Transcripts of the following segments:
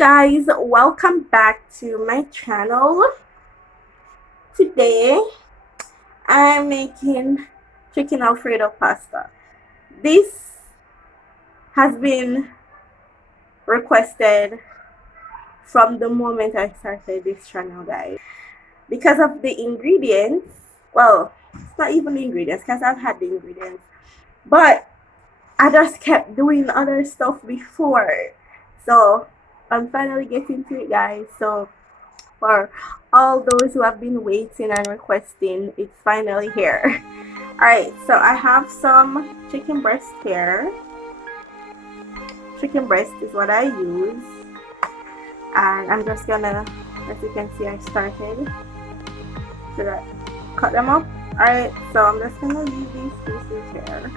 guys, welcome back to my channel. Today I'm making chicken Alfredo pasta. This has been requested from the moment I started this channel, guys, because of the ingredients. Well, it's not even the ingredients because I've had the ingredients, but I just kept doing other stuff before, so I'm finally getting to it, guys. So for all those who have been waiting and requesting, it's finally here. Alright, so I have some chicken breast here. Chicken breast is what I use, and I'm just gonna, as you can see, I started to cut them up. Alright, so I'm just gonna leave these pieces here.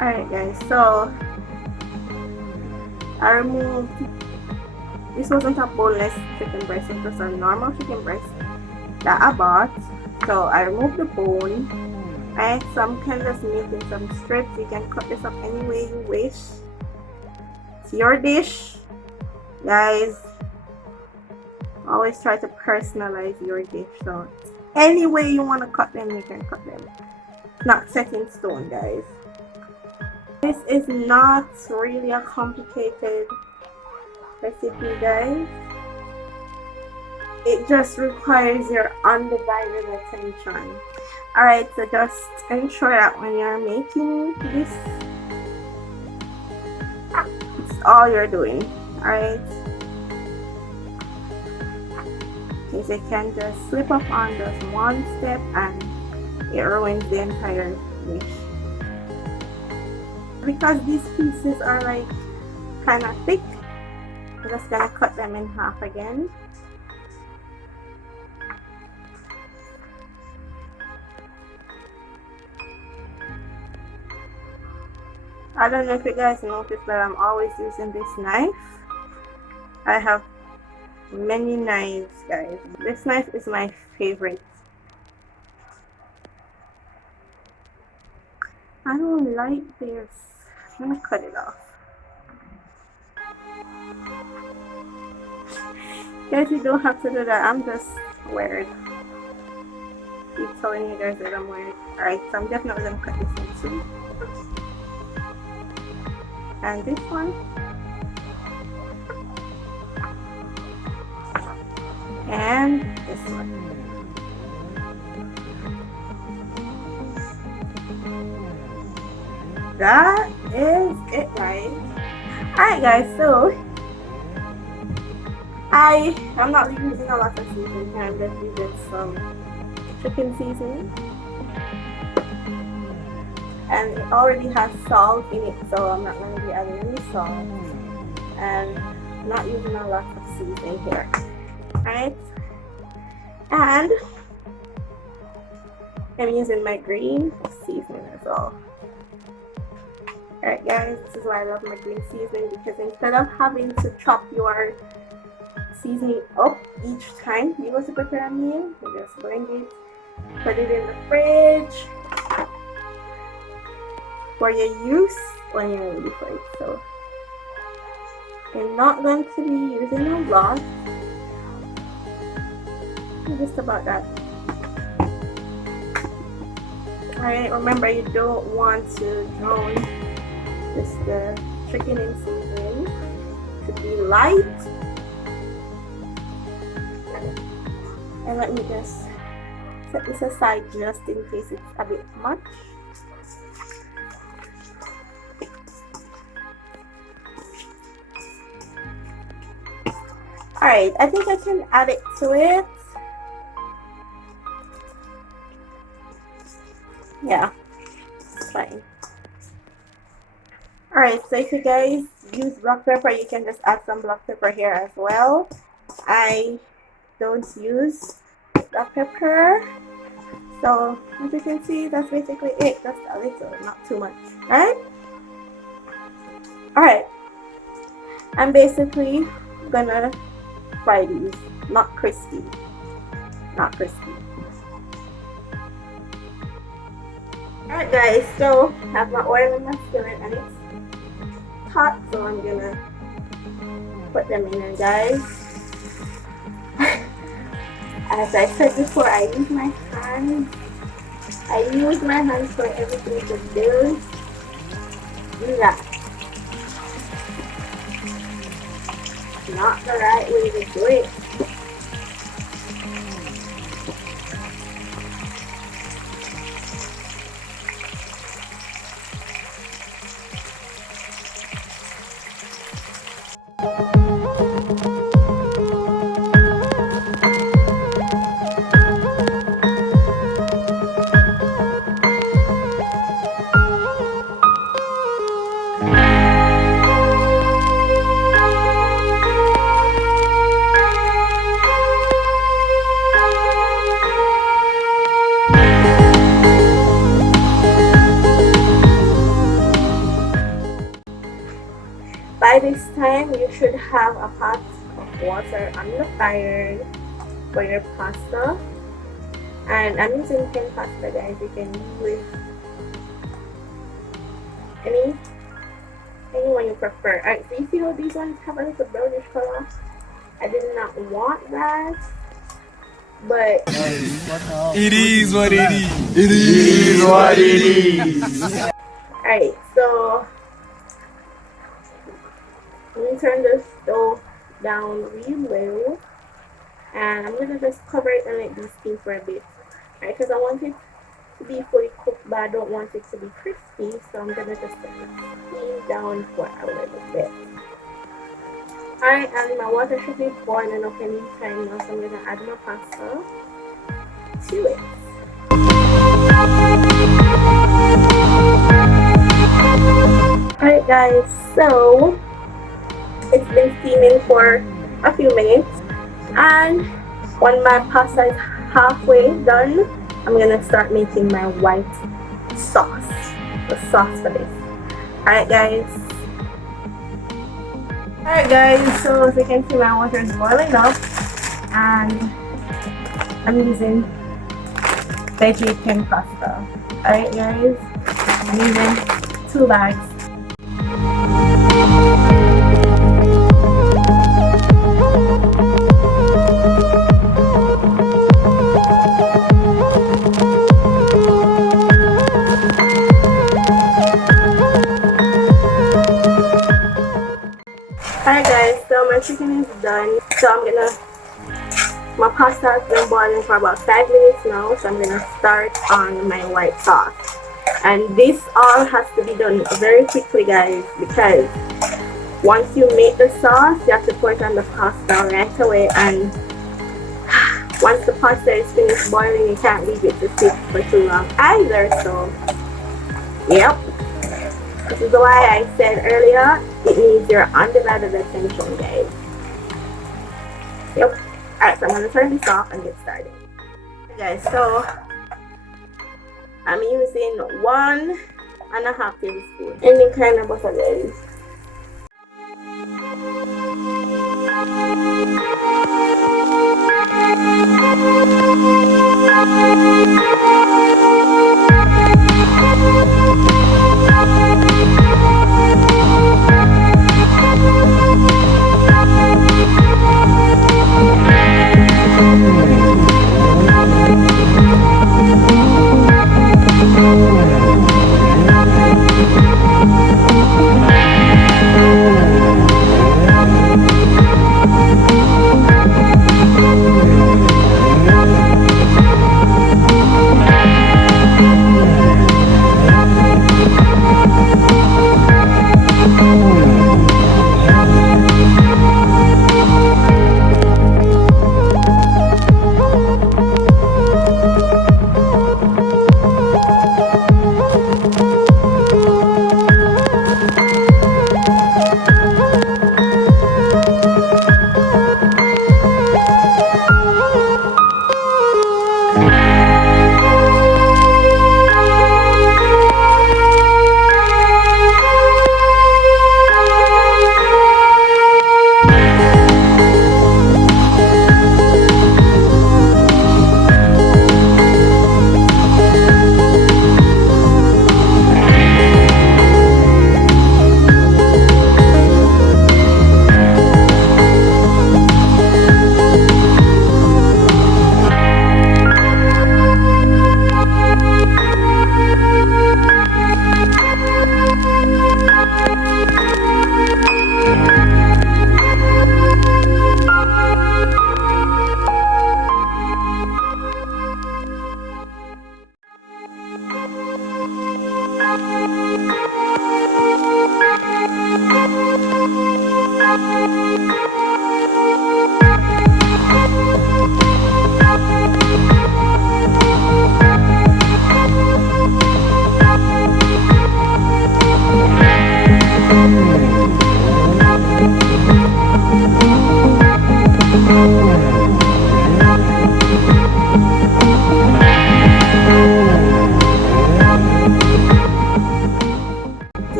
Alright guys, so I removed, this wasn't a boneless chicken breast, it was a normal chicken breast that I bought. So I removed the bone. Alright, so I'm kind of just making some strips. You can cut this up any way you wish. It's your dish, guys. Always try to personalize your dish, so any way you want to cut them, you can cut them. Not set in stone, guys. This is not really a complicated recipe, guys. It just requires your undivided attention. Alright, so just ensure that when you're making this, it's all you're doing. Alright, because it can just slip up on just one step and it ruins the entire dish. Because these pieces are like kind of thick, I'm just gonna cut them in half again. I don't know if you guys noticed, but I'm always using this knife. I have many knives, guys. This knife is my favorite. I don't like this. I'm gonna cut it off. Guys, you don't have to do that. I'm just weird. Keep telling you guys that I'm weird. Alright, so I'm definitely gonna cut this one too. And this one. And this one. That is it, guys. Alright guys, so I'm not using a lot of seasoning here. I'm just using some chicken seasoning, and it already has salt in it, so I'm not going to be adding any salt, and I'm not using a lot of seasoning here. Alright, and I'm using my green seasoning as well. Alright guys, this is why I love my green seasoning, because instead of having to chop your seasoning up each time you go to prepare a meal, you just bring it, put it in the fridge for your use when you're ready for it. So I'm not going to be using a lot, just about that. Alright, remember you don't want to drown the chicken in seasoning. To be light. And let me just set this aside just in case it's a bit much. Alright, I think I can add it to it. Yeah, it's fine. Alright, so if you guys use black pepper, you can just add some black pepper here as well. I don't use black pepper, so as you can see, that's basically it. Just a little, not too much. Alright, I'm basically gonna fry these. Not crispy. Not crispy. Alright guys, so I have my oil in my skillet and it's hot, so I'm gonna put them in there, guys. As I said before, I use my hands. I use my hands for everything to do that. Not the right way to do it. By this time, you should have a pot of water on the fire for your pasta. And I'm using Penne Pasta, guys. You can use anyone you prefer. Alright, so you see how these ones have a little brownish color? I did not want that, but it is what it is. It is what it is. Alright, so I'm going to turn the stove down real low, and I'm going to just cover it and let these steam for a bit. Alright, because I want it to be fully cooked, but I don't want it to be crispy, so I'm going to just let it steam down for a little bit. Alright, and my water should be boiling up any time now, so I'm going to add my pasta to it. Alright guys, so it's been steaming for a few minutes, and when my pasta is halfway done, I'm gonna start making my white sauce, the sauce for this. Alright guys, so as you can see, my water is boiling up, and I'm using veggie Penne Pasta. Alright guys, I'm using 2 bags. Alright guys, so my chicken is done. So my pasta has been boiling for about 5 minutes now, so I'm gonna start on my white sauce. And this all has to be done very quickly guys, because once you make the sauce, you have to pour it on the pasta right away, and once the pasta is finished boiling, you can't leave it to sit for too long either. So yep, this is why I said earlier, it needs your undivided attention guys. Yep. Alright, so I'm gonna turn this off and get started. Okay, guys, so I'm using 1.5 tablespoons. Any kind of butter guys. Do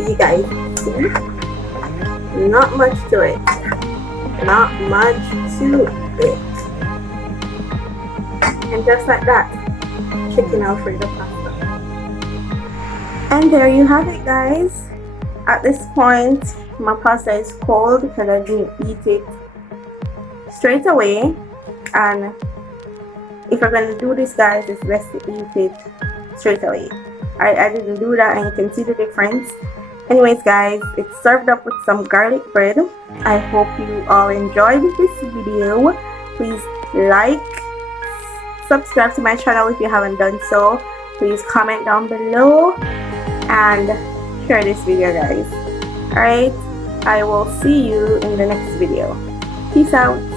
you guys see? Not much to it. Not much to it. And just like that, chicken Alfredo pasta. And there you have it, guys. At this point, my pasta is cold because I didn't eat it straight away. And if you're gonna do this, guys, it's best to eat it straight away. I didn't do that, and you can see the difference. Anyways, guys, it's served up with some garlic bread. I hope you all enjoyed this video. Please like, subscribe to my channel if you haven't done so. Please comment down below and share this video, guys. Alright, I will see you in the next video. Peace out.